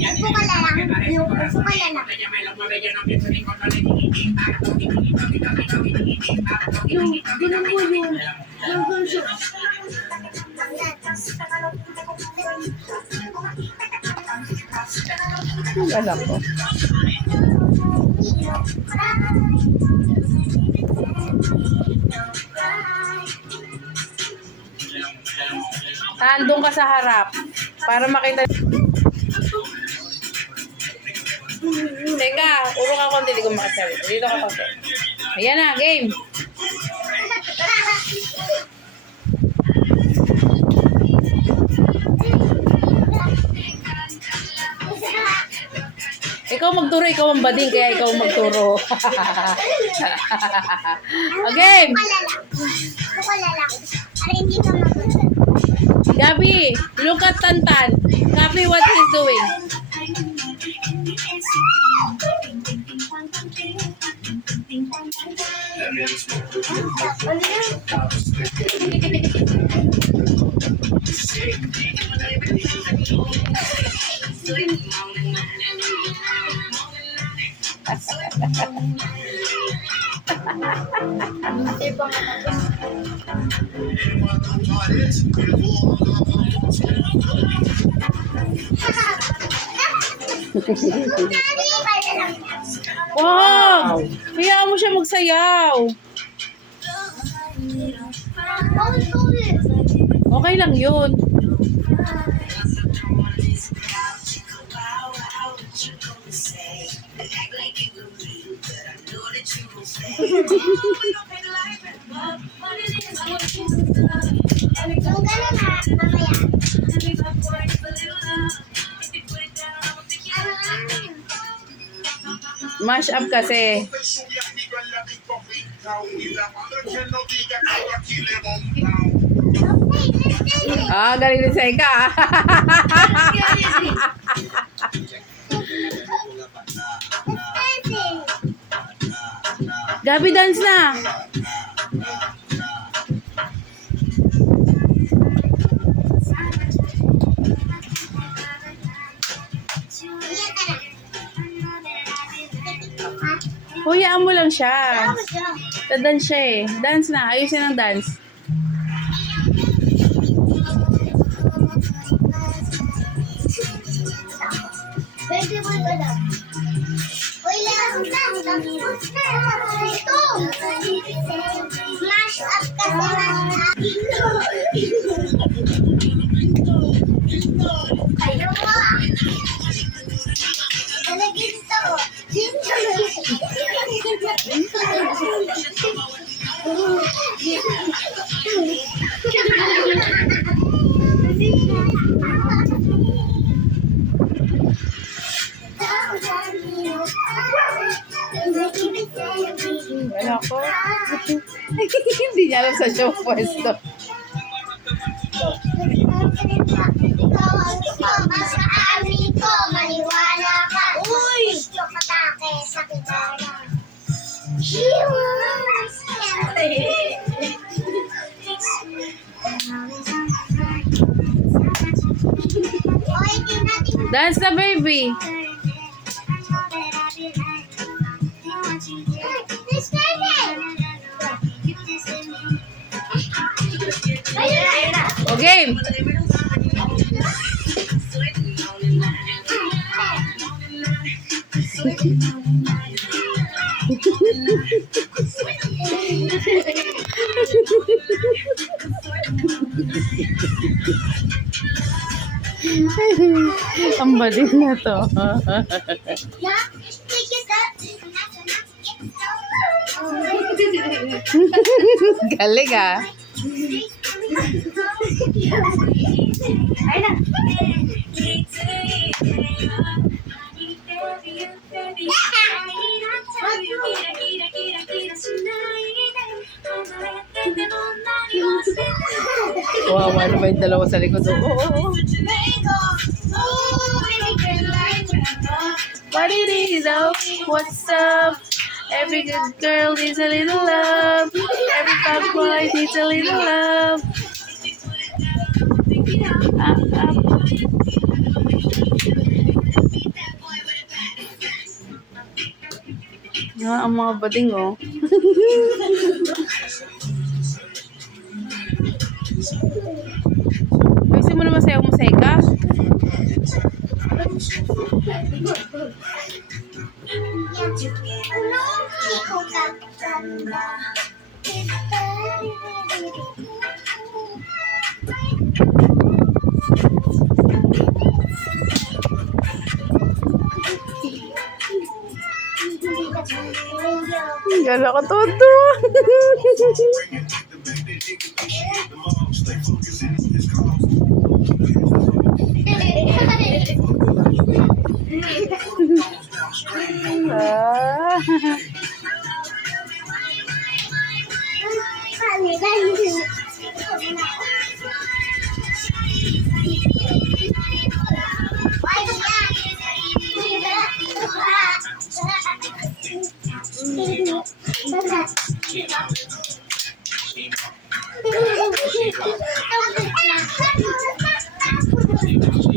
Upo ka na lang. Upo ka na lang. Ganun mo yun. Ganun siya. Alam ko. Tandong ka sa harap para makita. Teka, urong ako konti, hindi ko makasalita. Dito ka konti. Ayan na, game. Ikaw magturo, ikaw ang bading, kaya ikaw magturo. Okay. Upo ka na lang. Upo ka na lang. Para hindi ka magulat. Gabi, look at Tantan. Copy what he's doing. Wow! Hayaan mo siya magsayaw. Okay lang yun. Yung ganun ha, mamaya. Mash up kasi. Ah, galing din sa ika. Gabi, dance na. Huyaan mo lang siya. Dance siya eh. Dance na. Ayusin ang dance. Pwede mo ba lang? Uy, lang. Ito. Smash up kasi kayo mo. Talagin to. Wala ko. Hindi niya alam sa show pwesto. Ikaw ang sa amin ko, maniwala ka. Uy! Gusto ka take sa kitara. Dance na, baby. O, game. Ang bading na to. Galing ah. Ay na. Wow, ano ba yung dalawa sa likod? What it is, oh, what's up? Every good girl needs a little love. Every bad boy needs a little love. Up, up. Ang mga bading, oh. Gusto mo naman sayaw mo, Seka? Ano? Ikaw kakanda. Gala ka todo. Ah. Thank you.